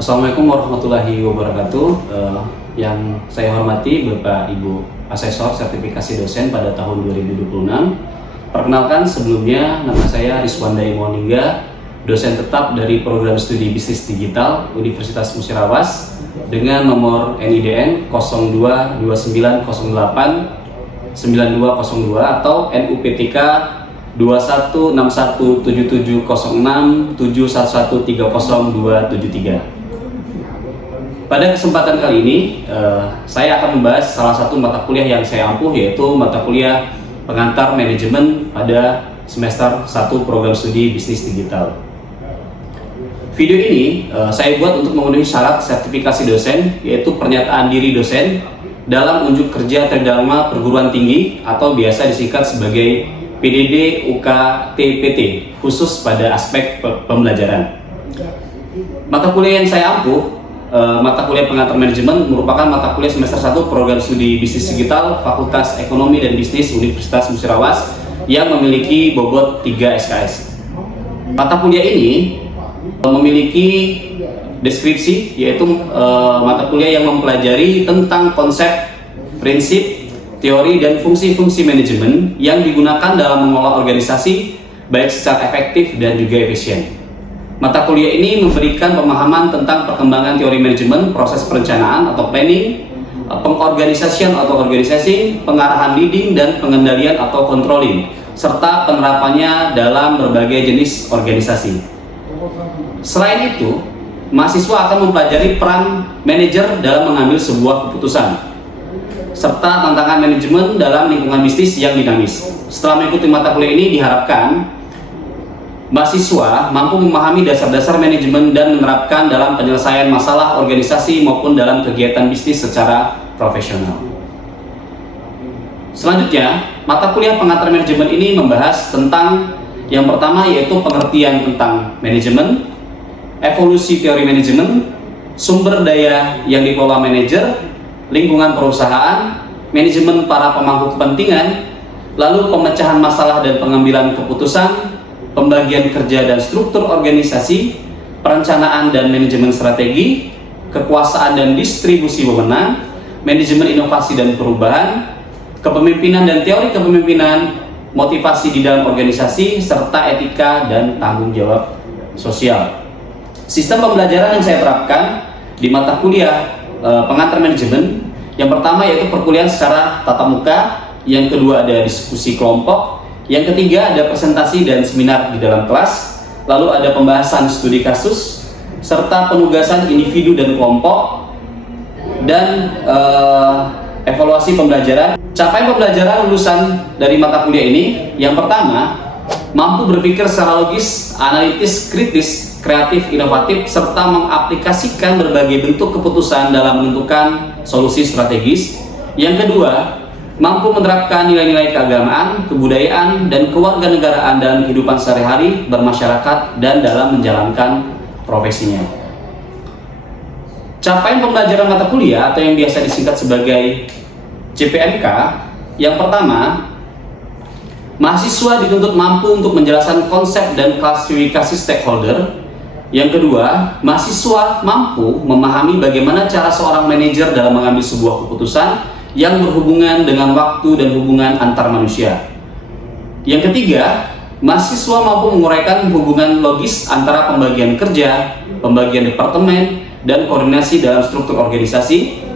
Assalamualaikum warahmatullahi wabarakatuh. Yang saya hormati Bapak Ibu Asesor Sertifikasi Dosen pada tahun 2026. Perkenalkan, sebelumnya nama saya Rizwanda Imoningga, dosen tetap dari Program Studi Bisnis Digital Universitas Musirawas dengan nomor NIDN 0229089202 atau NUPTK 2161770671130273. Pada kesempatan kali ini, saya akan membahas salah satu mata kuliah yang saya ampuh, yaitu mata kuliah pengantar manajemen pada semester 1 program studi bisnis digital. Video ini saya buat untuk memenuhi syarat sertifikasi dosen, yaitu pernyataan diri dosen dalam unjuk kerja terdahulu perguruan tinggi atau biasa disingkat sebagai PDD UKT-PT, khusus pada aspek pembelajaran. Mata kuliah yang saya ampuh, mata kuliah pengantar manajemen, merupakan mata kuliah semester 1 program studi bisnis digital Fakultas Ekonomi dan Bisnis Universitas Musirawas yang memiliki bobot 3 SKS. Mata kuliah ini memiliki deskripsi, yaitu mata kuliah yang mempelajari tentang konsep, prinsip, teori, dan fungsi-fungsi manajemen yang digunakan dalam mengelola organisasi baik secara efektif dan juga efisien. Mata kuliah ini memberikan pemahaman tentang perkembangan teori manajemen, proses perencanaan atau planning, pengorganisasian atau organizing, pengarahan leading, dan pengendalian atau controlling, serta penerapannya dalam berbagai jenis organisasi. Selain itu, mahasiswa akan mempelajari peran manajer dalam mengambil sebuah keputusan, serta tantangan manajemen dalam lingkungan bisnis yang dinamis. Setelah mengikuti mata kuliah ini, diharapkan mahasiswa mampu memahami dasar-dasar manajemen dan menerapkan dalam penyelesaian masalah organisasi maupun dalam kegiatan bisnis secara profesional. Selanjutnya, mata kuliah pengantar manajemen ini membahas tentang yang pertama, yaitu pengertian tentang manajemen, evolusi teori manajemen, sumber daya yang dikelola manajer, lingkungan perusahaan, manajemen para pemangku kepentingan, lalu pemecahan masalah dan pengambilan keputusan, pembagian kerja dan struktur organisasi, perencanaan dan manajemen strategi, kekuasaan dan distribusi wewenang, manajemen inovasi dan perubahan, kepemimpinan dan teori kepemimpinan, motivasi di dalam organisasi, serta etika dan tanggung jawab sosial. Sistem pembelajaran yang saya terapkan di mata kuliah pengantar manajemen, yang pertama yaitu perkuliahan secara tatap muka, yang kedua ada diskusi kelompok, yang ketiga ada presentasi dan seminar di dalam kelas, lalu ada pembahasan studi kasus, serta penugasan individu dan kelompok, dan evaluasi pembelajaran. Capaian pembelajaran lulusan dari mata kuliah ini, yang pertama, mampu berpikir secara logis, analitis, kritis, kreatif, inovatif, serta mengaplikasikan berbagai bentuk keputusan dalam menentukan solusi strategis. Yang kedua, mampu menerapkan nilai-nilai keagamaan, kebudayaan, dan kewarganegaraan dalam kehidupan sehari-hari bermasyarakat dan dalam menjalankan profesinya. Capaian pembelajaran mata kuliah atau yang biasa disingkat sebagai CPMK, yang pertama, mahasiswa dituntut mampu untuk menjelaskan konsep dan klasifikasi stakeholder. Yang kedua, mahasiswa mampu memahami bagaimana cara seorang manajer dalam mengambil sebuah keputusan yang berhubungan dengan waktu dan hubungan antar manusia. Yang ketiga, mahasiswa mampu menguraikan hubungan logis antara pembagian kerja, pembagian departemen, dan koordinasi dalam struktur organisasi.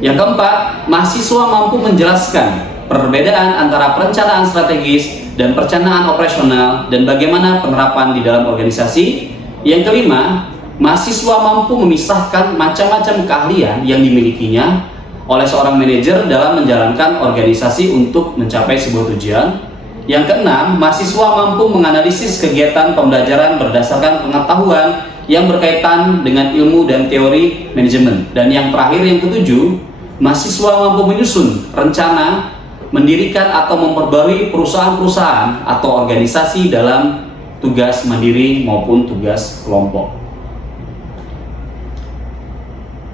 Yang keempat, mahasiswa mampu menjelaskan perbedaan antara perencanaan strategis dan perencanaan operasional dan bagaimana penerapan di dalam organisasi. Yang kelima, mahasiswa mampu memisahkan macam-macam keahlian yang dimilikinya oleh seorang manajer dalam menjalankan organisasi untuk mencapai sebuah tujuan. Yang keenam, mahasiswa mampu menganalisis kegiatan pembelajaran berdasarkan pengetahuan yang berkaitan dengan ilmu dan teori manajemen. Dan yang terakhir, yang ketujuh, mahasiswa mampu menyusun rencana, mendirikan atau memperbarui perusahaan-perusahaan atau organisasi dalam tugas mandiri maupun tugas kelompok.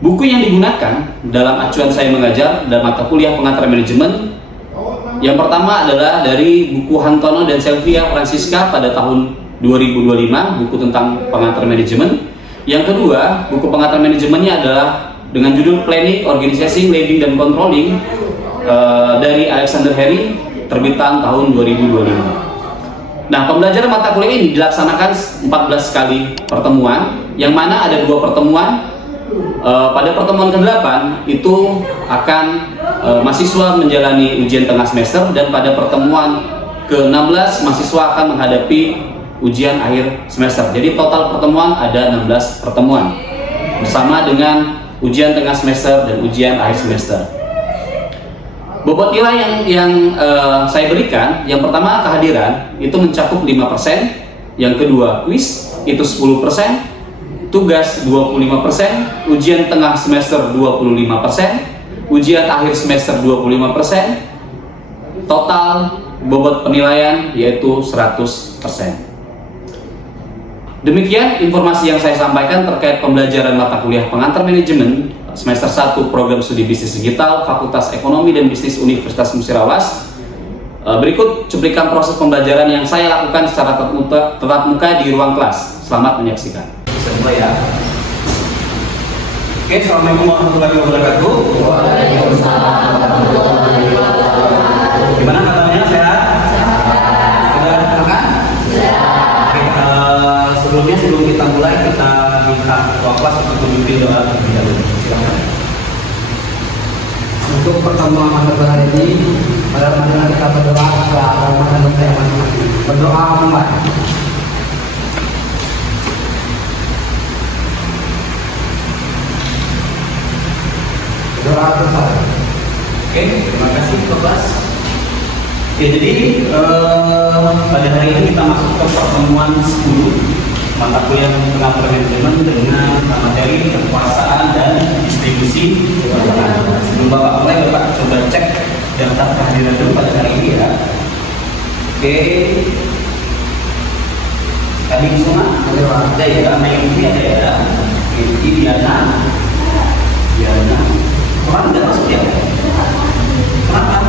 Buku yang digunakan dalam acuan saya mengajar dalam mata kuliah pengantar manajemen, yang pertama adalah dari buku Hantono dan Sylvia Francisca pada tahun 2025, buku tentang pengantar manajemen. Yang kedua, buku pengantar manajemennya adalah dengan judul Planning, Organizing, Leading, dan Controlling dari Alexander Harry, terbitan tahun 2025. Nah, pembelajaran mata kuliah ini dilaksanakan 14 kali pertemuan, yang mana ada 2 pertemuan. Pada pertemuan ke-8 itu akan mahasiswa menjalani ujian tengah semester, dan pada pertemuan ke-16 mahasiswa akan menghadapi ujian akhir semester. Jadi total pertemuan ada 16 pertemuan bersama dengan ujian tengah semester dan ujian akhir semester. Bobot nilai yang saya berikan, yang pertama kehadiran itu mencakup 5%, yang kedua kuis itu 10%, tugas 25%, ujian tengah semester 25%, ujian akhir semester 25%, total bobot penilaian yaitu 100%. Demikian informasi yang saya sampaikan terkait pembelajaran mata kuliah pengantar manajemen semester 1 program studi bisnis digital Fakultas Ekonomi dan Bisnis Universitas Musirawas. Berikut cuplikan proses pembelajaran yang saya lakukan secara tatap muka di ruang kelas. Selamat menyaksikan. Mulai ya. Oke, assalamualaikum warahmatullahi wabarakatuh. Gimana katanya, sehat? Sudah makan? Oke, sebelum kita mulai, kita minta ketua kelas untuk memimpin doa terlebih dahulu. Silakan. Untuk pertemuan mata hari ini, pada marilah kita berdoa kepada Allah dan masing-masing. Berdoa umat. Doa bersama. Oke, terima kasih kelas. Ya, jadi pada hari ini kita masuk ke pertemuan 10 mata kuliah pengantar manajemen dengan materi kekuasaan dan distribusi keuangan. Sebelum Bapak mulai, Bapak coba cek daftar kehadiran dulu pada hari ini ya. Oke. Tadi semua ada ya, nama yang ini ada ya. Ini Diana. Orang tidak masuk ya? Kenapa?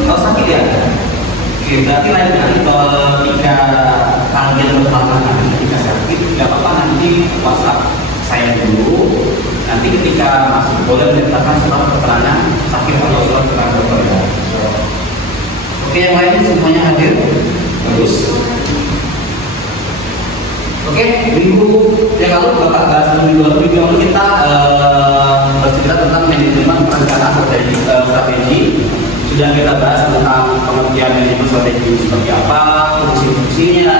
Kalau sakit ya? Oke, berarti lain kali ketika kalian berhalangan ketika sakit, tidak apa-apa, nanti WhatsApp saya dulu. Nanti ketika masuk boleh menyertakan surat keterangan sakit atau surat keterangan dokter. Oke, yang lain semuanya hadir? Bagus. Oke, minggu yang lalu Bapak bahas minggu lalu kita bercerita tentang manajemen perencanaan strategi. Sudah kita bahas tentang pengertian manajemen strategi seperti apa, fungsi-fungsinya,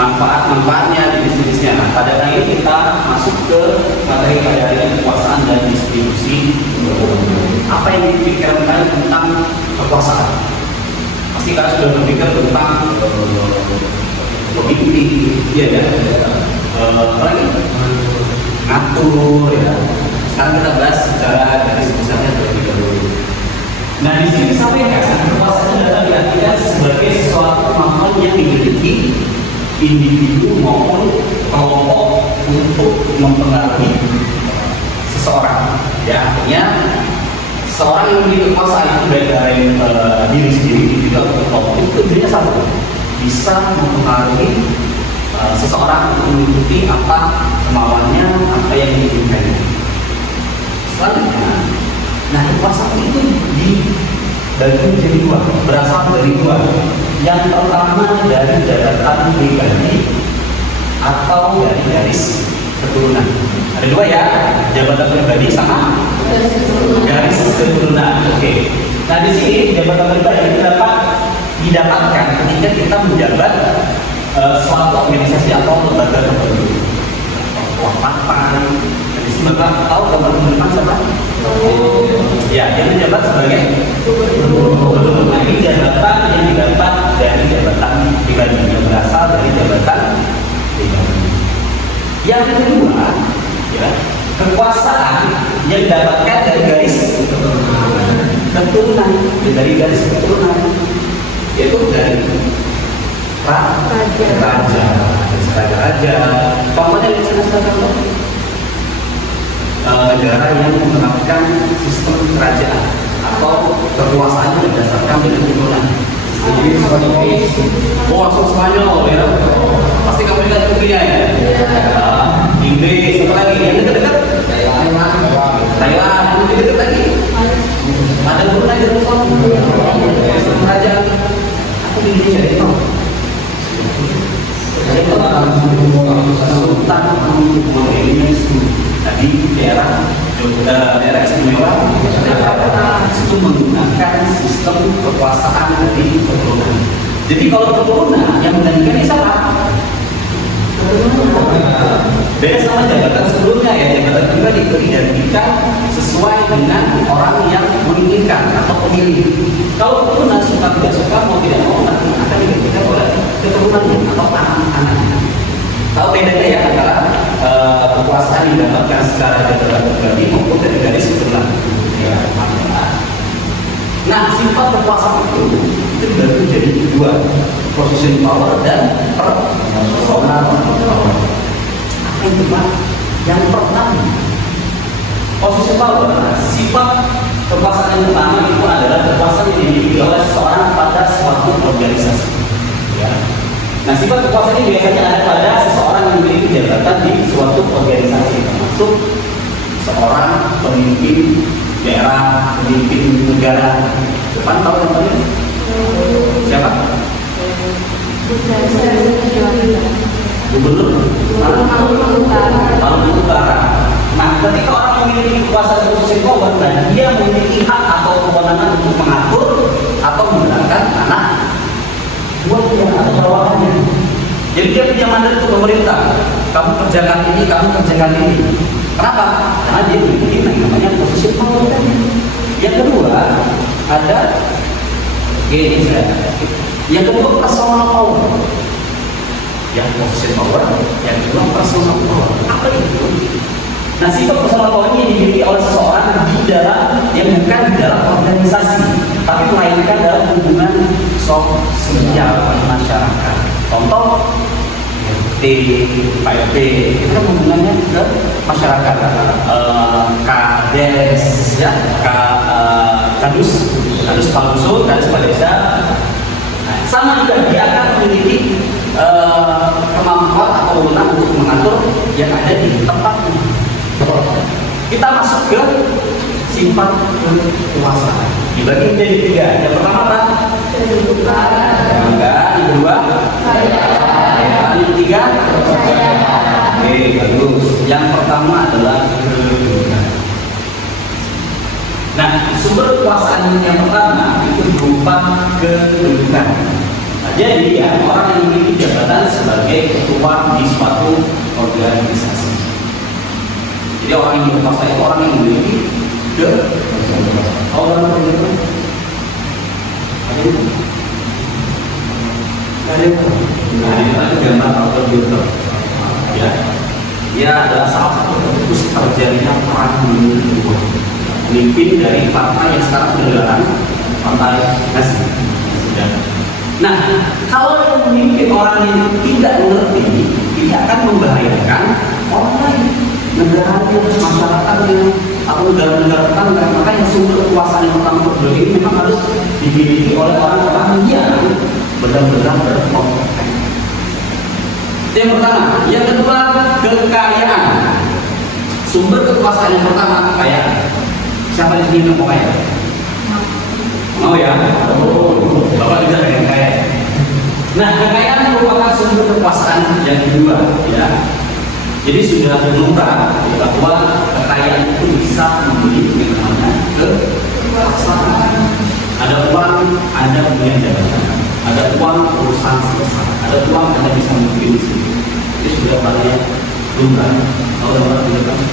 manfaat-manfaatnya, jenis-jenisnya. Nah, pada kali ini kita masuk ke materi pada hari ini, kekuasaan dan distribusi. Apa yang dipikirkan kalian tentang kekuasaan? Pasti kalian sudah berpikir tentang pemimpin, ya, ngatur, ya. Sekarang kita bahas secara garis besarnya terlebih dahulu. Nah, di sini disampaikan kekuasaan dapat diartikan sebagai suatu kemampuan yang dimiliki individu maupun kelompok untuk mempengaruhi seseorang. Ya, artinya seorang yang memiliki kekuasaan itu baik dari diri sendiri, juga kelompok itu intinya satu, bisa mempengaruhi seseorang untuk mengikuti apa kemauannya, apa yang diinginkannya. Selanjutnya, nah kekuasaan itu dibagi menjadi 2, berasal dari 2. Yang pertama dari jabatan pribadi atau dari garis keturunan. Ada 2 ya, jabatan pribadi sama garis keturunan. Oke. Nah, di sini jabatan pribadi didapatkan ketika kita menjabat suatu organisasi atau lembaga tertentu. Ketua partai. Di sini Bapak tahu gambar pemerintahan siapa? Ya, yang menjabat sebagai gubernur. Ini jabatan yang didapat dari jabatan pribadi, yang berasal dari jabatan pribadi. Yang kedua, ya, kekuasaan yang didapatkan dari garis keturunan, yaitu dari raja. Contohnya di sana negara yang menerapkan sistem kerajaan atau kekuasaan berdasarkan dengan keturunan. Oh, langsung Spanyol ya. Pasti kamu ingat negerinya ya. kemampuan itu. Tadi daerah istimewa itu menggunakan sistem kekuasaan dari keturunan. Jadi kalau keturunan yang menggantikan ini siapa? Beda sama jabatan sebelumnya ya, jabatan pribadi itu digantikan sesuai dengan orang yang menginginkan atau pemilih. Kalau keturunan suka tidak suka mau tidak mau nanti akan digantikan oleh keturunannya atau anak-anaknya. Tahu bedanya ya antara kekuasaan yang didapatkan secara jabatan pribadi maupun dari garis keturunan. Ya, nah, sifat kekuasaan itu dibagi jadi dua, position power dan personal power. Apa itu Pak? Yang pertama, position power, sifat kekuasaan yang pertama itu adalah kekuasaan yang dimiliki oleh seseorang pada suatu organisasi. Ya. Nah, sifat kekuasaan ini biasanya ada pada seseorang yang memiliki jabatan di suatu organisasi, termasuk seorang pemimpin daerah, pemimpin negara. Depan tahu namanya? Siapa? Gubernur Maluku Utara. Nah, ketika orang memiliki kekuasaan posisi power dan dia memiliki hak atau kewenangan untuk mengatur atau menggunakan anak buahnya atau bawahannya. Jadi dia punya mandat untuk pemerintah. Kamu kerjakan ini, kamu kerjakan ini. Kenapa? Karena dia memiliki namanya posisi power. Yang kedua ada yang kedua personal power. Yang posisi power, yang kedua personal power. Apa itu? Nah, sifat personal power ini dimiliki oleh seseorang di dalam yang bukan di dalam organisasi, tapi melainkan dalam hubungan sosial masyarakat. Contoh PRT itu kan hubungannya ke masyarakat, KDS ya, kadus Palusul, kadus Padesa. Sama juga dia akan memiliki kemampuan atau wewenang untuk mengatur yang ada di tempatnya. Kita masuk ke sifat kekuasaan. Dibagi menjadi tiga. Yang pertama apa? Yang kedua, yang ketiga, oke, bagus. Yang pertama adalah kedudukan. Nah, sumber kekuasaan yang pertama itu berupa kedudukan. Nah, jadi ya, orang yang memiliki jabatan sebagai ketua di suatu organisasi. Jadi orang yang berkuasa itu orang yang memiliki kedudukan. Nah, ini adalah gambar komputer. Ya, dia adalah salah satu fokus terjadinya perang dunia. Pemimpin dari partai yang sekarang sudah jalan, partai Nasdem. Nah, kalau yang memimpin orang yang tidak mengerti, ini akan membahayakan orang lain, negaranya, masyarakatnya, atau negara-negara tetangga. Makanya sumber kekuasaan yang pertama berdua ini memang harus dimiliki oleh orang-orang yang benar-benar berkompeten. Itu yang pertama. Yang kedua, kekayaan. Sumber kekuasaan yang pertama, kekayaan. Siapa di sini yang mau kaya? Mau ya? Bapak juga yang kaya. Nah, kekayaan merupakan sumber kekuasaan yang kedua, ya. Jadi sudah lumrah bahwa kekayaan itu bisa membeli yang namanya kekuasaan. Ada uang, ada kemudian jabatan. Ada uang urusan selesai. Ada uang Anda bisa membeli di sini. Ini sudah banyak lumrah. Tahu orang tidak tahu?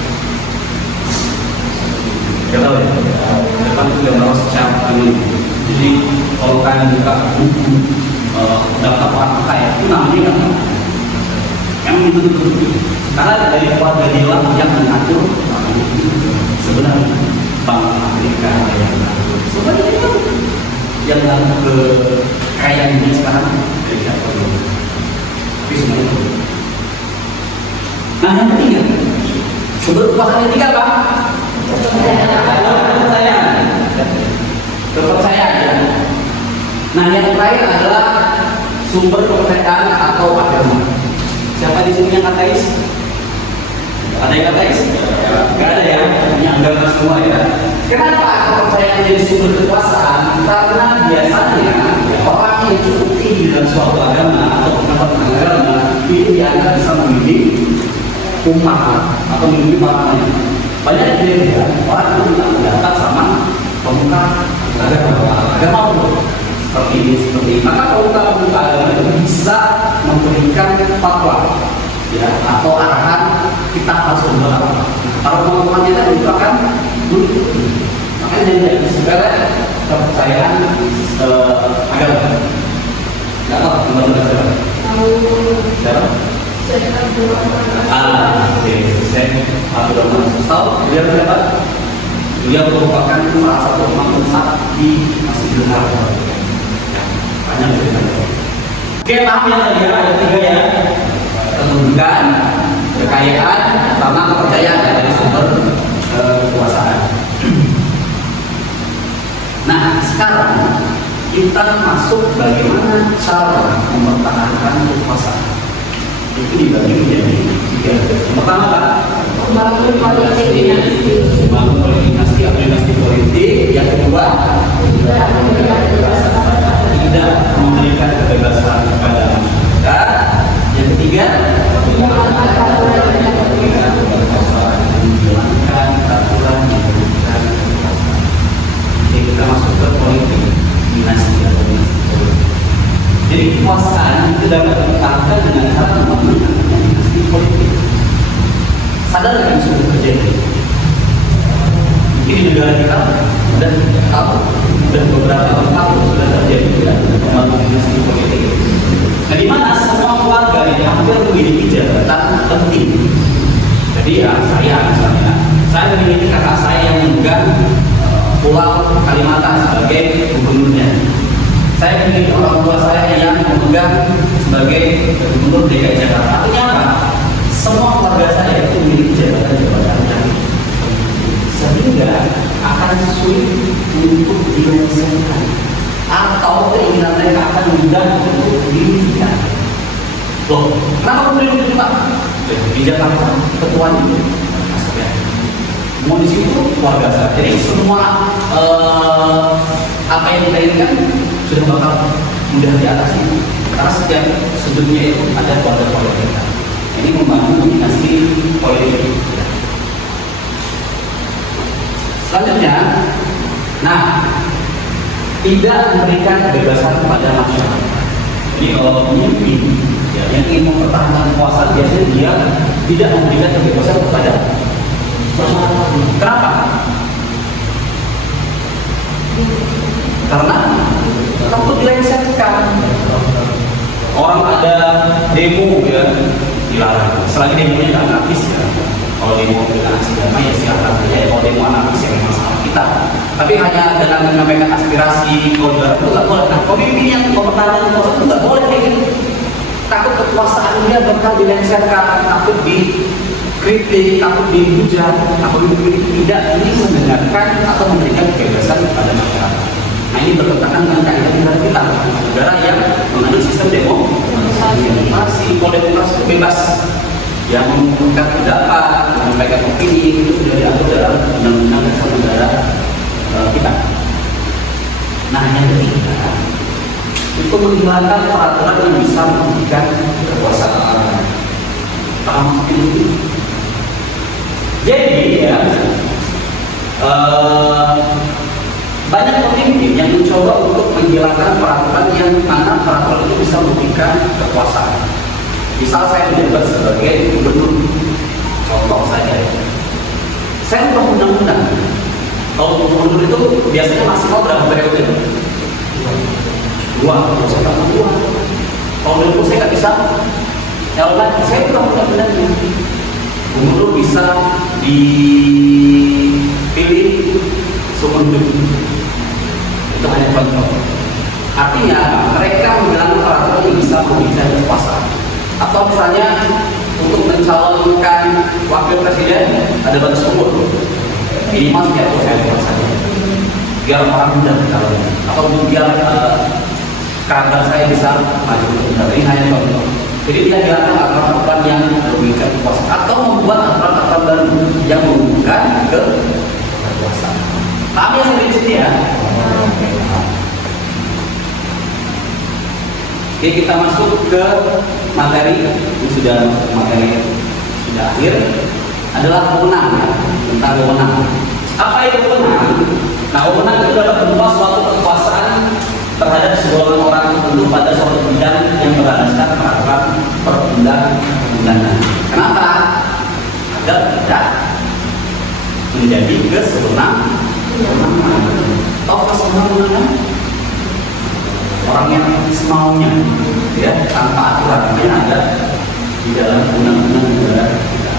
Tidak tahu ya? Depan itu gambar secara ini. Jadi kalau kalian buka buku daftar orang kaya itu namanya kan emang itu betul. Karena dari keluarga dia yang mengatur sebenarnya Bank Amerika yang mengatur. Sebenarnya itu yang ke kekayaan ini sekarang dari siapa dulu? Tapi semua itu. Nah, yang ketiga, sumber kekuasaan yang ketiga apa? Kepercayaan. Nah, yang terakhir adalah sumber kepercayaan atau agama. Siapa di sini yang ateis? Ada yang ateis? Gak ada ya? Yang agama semua ya. Kenapa kepercayaan jadi sumber kekuasaan? Karena biasanya orang yang cukup tinggi dalam suatu agama atau pendapat agama itu dianggap bisa memilih umat atau melindungi para wanita. Banyak kejadian orang itu tidak mendapat sama pemuka agama seperti ini. Maka pemuka agama itu bisa memberikan fatwa, ya, atau arahan kita harus berbuat apa. Kalau pemuka kita itu akan mengikuti. Makanya jadi sepele kepercayaan agama. Nggak tahu benar-benar siapa? Oke, saya Abdul Rahman Susau. Dia berapa? Dia merupakan salah satu imam besar di Masjidil Haram. Banyak ceritanya. Oke, paham ya tadi ya, ada 3 ya. Kedudukan, kekayaan, sama kepercayaan dari sumber kekuasaan. Nah, sekarang kita masuk bagaimana cara mempertahankan kekuasaan. Itu dibagi menjadi 3. Yang pertama apa? Membangun politik dinasti. Membangun politik dinasti atau dinasti politik. Yang kedua, tidak memberikan kebebasan kepada masyarakat. Yang ketiga, menghilangkan peraturan yang memberikan kekuasaan. Jadi kita masuk ke politik dinasti atau dinasti politik. Jadi kekuasaan itu dapat dipertahankan dengan cara membangun dinasti politik. Sadar nggak yang sudah terjadi? Mungkin di negara kita sudah tahu, sudah beberapa tahun sudah terjadi membangun dinasti politik. Nah, di mana semua keluarga yang hampir memiliki jabatan penting. Jadi ya saya misalnya, saya memiliki kakak saya yang memegang Pulau Kalimantan sebagai gubernurnya. Saya memiliki orang tua saya yang memegang sebagai gubernur DKI Jakarta. Artinya apa? Semua keluarga saya itu memiliki jabatan-jabatan yang sehingga akan sulit untuk diselesaikan atau keinginan mereka akan mudah untuk diwujudkan. Loh, kenapa kemudian itu Pak? Di Jakarta ketuanya mau di situ keluarga saya. Jadi semua apa yang kita inginkan sudah bakal mudah diatasi karena setiap sudutnya itu ada keluarga kita. Ini membangun dinasti politik. Selanjutnya, nah, tidak memberikan kebebasan kepada masyarakat. Jadi kalau pemimpin ya, yang ingin mempertahankan kekuasaan biasanya dia tidak memberikan kebebasan kepada masyarakat. Kenapa? Karena takut dilengsarkan. Orang ada demo ya dilarang. Selagi demonya nggak anarkis ya. Kalau demo dengan agama ya silakan aja. Kalau demo anarkis ya memang salah kita. Tapi hanya dengan menyampaikan aspirasi kalau itu nggak boleh. Nah, pemimpin yang mempertahankan kekuasaan itu nggak boleh kayak gitu. Takut kekuasaan dia bakal dilengsarkan, takut dikritik, takut dihujat, takut tidak ini mendengarkan atau memberikan kebebasan kepada masyarakat. Nah, ini bertentangan dengan kaidah negara kita, negara yang menganut sistem demokrasi. Kalau demokrasi itu bebas, yang mengungkapkan pendapat, menyampaikan opini itu sudah diatur dalam undang-undang dasar negara kita. Nah, yang ketiga, itu menghilangkan peraturan yang bisa memberikan kekuasaan. Paham itu? Jadi ya, banyak pemimpin yang mencoba untuk menghilangkan peraturan yang mana peraturan itu bisa memberikan kekuasaan. Misal saya menjabat sebagai gubernur, contoh saja, saya bukan undang-undang. Kalau gubernur itu biasanya maksimal berapa periode? 2, saya tak 2. Kalau dulu saya nggak bisa. Kalau lagi saya bukan undang-undang. Gubernur bisa dipilih seumur hidup. Itu hanya contoh. Artinya mereka menghilangkan peraturan yang bisa memberikan kekuasaan. Atau misalnya untuk mencalonkan wakil presiden ada batas umur minimal 30 tahun saja. Biar orang muda mencalonkan. Atau biar karakter saya bisa maju. Ini hanya contoh. Jadi dia hilangkan aturan-aturan yang memberikan kekuasaan atau membuat aturan-aturan baru yang menghubungkan ke kekuasaan. Paham ya sampai di sini ya? Oke, kita masuk ke materi. Ini sudah masuk materi terakhir adalah wewenang, ya, tentang wewenang. Apa itu wewenang? Nah, wewenang itu adalah berupa suatu kekuasaan terhadap segolongan orang tertentu pada suatu bidang yang berlandaskan peraturan perundang-undangan. Kenapa? Agar tidak menjadi kesewenang-wenangan. Tahu kesewenang-wenangan? Orang yang semaunya, ya, tanpa aturan yang ada di dalam undang-undang negara kita.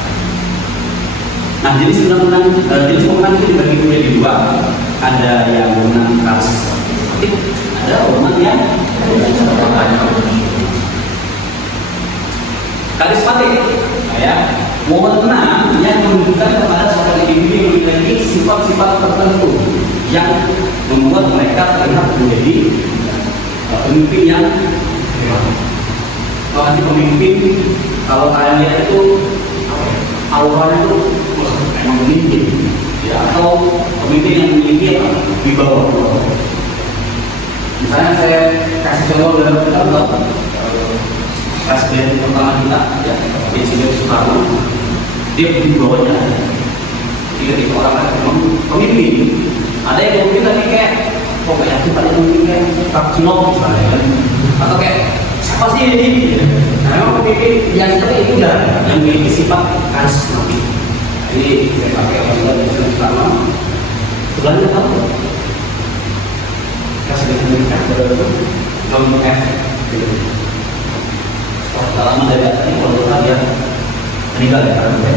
Nah, jenis undang-undang, jenis wewenang itu dibagi menjadi dua. Ada yang wewenang karismatik, ada wewenang yang karismatik. Nah, ya, wewenang yang menunjukkan kepada suatu individu yang memiliki sifat-sifat tertentu yang membuat mereka terlihat menjadi pemimpin yang nanti pemimpin. Kalau kalian lihat itu auranya itu memang pemimpin, ya, atau pemimpin yang memiliki di bawah. Misalnya saya kasih contoh dalam contoh presiden pertama kita, ya, Presiden Soekarno, dia di bawahnya 3 orang yang memang pemimpin. Ada yang mungkin tapi kayak kok kayak yakin pada mungkin kayak Pak Cino misalnya, kan? Atau kayak siapa sih ini? Nah, memang pemimpin yang seperti itu dah, yang memiliki sifat karismatik. Jadi saya pakai Presiden Soekarno, sebelahnya tahu Presiden Amerika John F. Lama dari ini kalau dia meninggal ya karena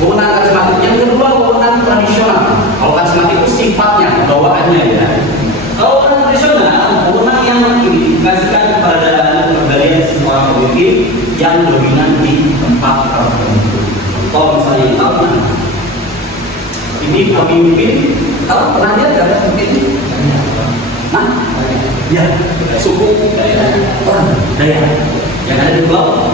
wewenang karismatik. Yang kedua, wewenang tradisional. Kalau karismatik itu sifatnya, bawaannya, ya. Kalau wewenang tradisional, wewenang yang dikasihkan kepada berbagai seorang pemimpin yang dominan di tempat tertentu. Kalau misalnya yang tahu, ini pemimpin, kalau pernah lihat ada seperti ini? Nah, ya, suku orang Dayak yang ada di bawah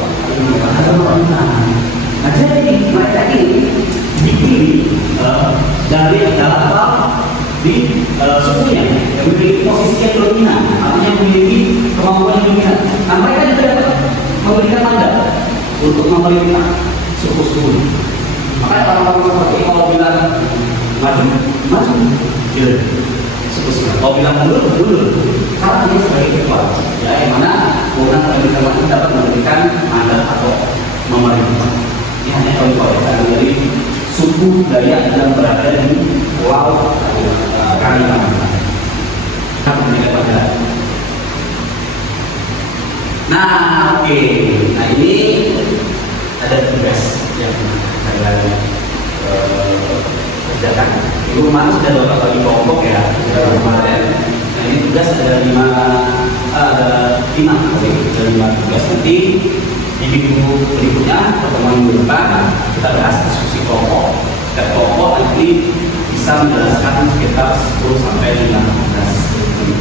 ada orang. Nah, jadi mereka ini dipilih dari dalam apa di sukunya yang memiliki posisi yang dominan, artinya memiliki kemampuan yang dominan. Nah, mereka juga dapat memberikan mandat untuk memerintah suku-suku. Makanya orang-orang seperti kalau bilang maju, maju, ya. Kalau bilang mundur, karena ini sebagai ketua, ya, yang mana orang pemimpin dapat memberikan mandat atau memerintah. Ini hanya kalau dari suku Dayak yang berada di Pulau Kalimantan. Nah, oke. Nah, ini ada tugas yang saya kerjakan. Itu kemarin sudah dapat bagi kelompok, ya, kemarin. Nah, ini tugas ada 5 tugas. Nanti di minggu berikutnya, pertemuan minggu depan, kita bahas diskusi kelompok. Setiap kelompok nanti bisa menjelaskan sekitar 10 sampai 15 menit.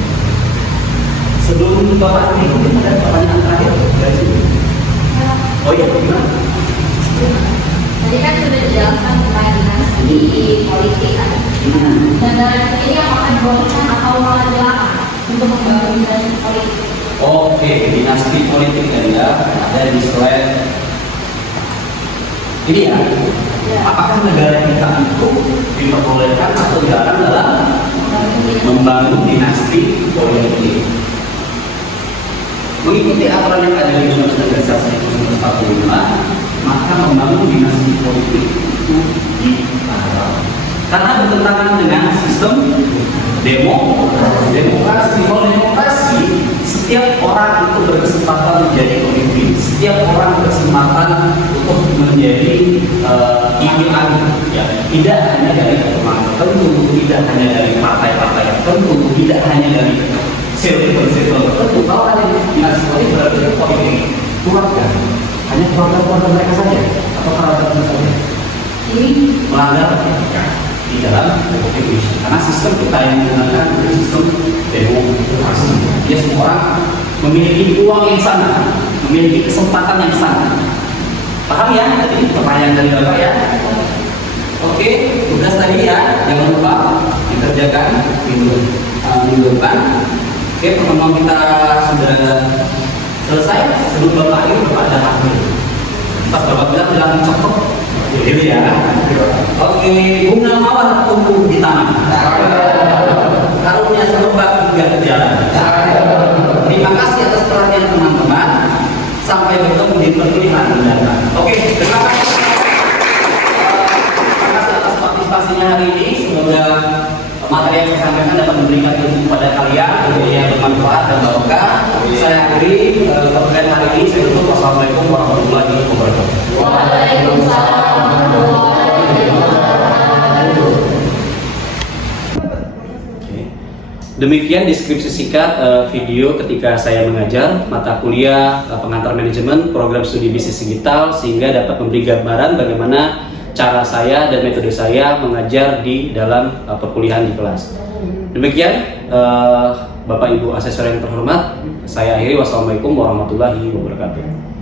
Sebelum Bapak ini mungkin ada pertanyaan terakhir dari sini. Oh iya, gimana? Tadi kan sudah dijelaskan tentang dinasti politik kan. Negara ini apakah dibolehkan atau malah dilarang untuk membangun dinasti politik? Oke, dinasti politik ya, ada di slide ini, ya. Apakah negara kita itu diperbolehkan atau dilarang dalam membangun dinasti politik? Mengikuti aturan yang ada di Undang-Undang Dasar 1945, maka membangun dinasti politik itu dilarang karena bertentangan dengan sistem demokrasi. Kalau demokrasi, setiap orang itu berkesempatan menjadi pemimpin, setiap orang berkesempatan untuk menjadi pimpinan, ya. Tidak hanya dari teman tertentu, tidak hanya dari partai-partai tertentu, tidak hanya dari sirkel-sirkel tertentu. Kalau ada dinasti politik berarti politik keluarga, hanya keluarga mereka saja atau kerabat saja. Ini melanggar etika di dalam Republik Indonesia karena sistem kita yang menggunakan sistem demokrasi. Ya, semua orang memiliki peluang yang sama, memiliki kesempatan yang sama. Paham ya? Tadi pertanyaan dari Bapak, ya. Oke, tugas tadi, ya, jangan lupa dikerjakan minggu depan. Oke, pertemuan kita sudah selesai. Sebelum Bapak akhir, Bapak ada akhir. Pas Bapak bilang cocok, gitu ya. Oke, bunga mawar tumbuh di tanah. Karunia semerbak hingga ke jalan. Terima kasih atas perhatian teman-teman. Sampai bertemu di perkuliahan mendatang. Oke, terima kasih. Terima kasih atas partisipasinya hari ini. Semoga materi yang saya sampaikan dapat memberikan ilmu kepada kalian, ilmu yang bermanfaat dan barokah. Saya akhiri perkuliahan hari ini. Saya tutup. Wassalamualaikum warahmatullahi wabarakatuh. Waalaikumsalam warahmatullahi wabarakatuh. Demikian deskripsi singkat video ketika saya mengajar mata kuliah pengantar manajemen program studi bisnis digital, sehingga dapat memberi gambaran bagaimana cara saya dan metode saya mengajar di dalam perkuliahan di kelas. Demikian Bapak Ibu asesor yang terhormat, saya akhiri. Wassalamualaikum warahmatullahi wabarakatuh.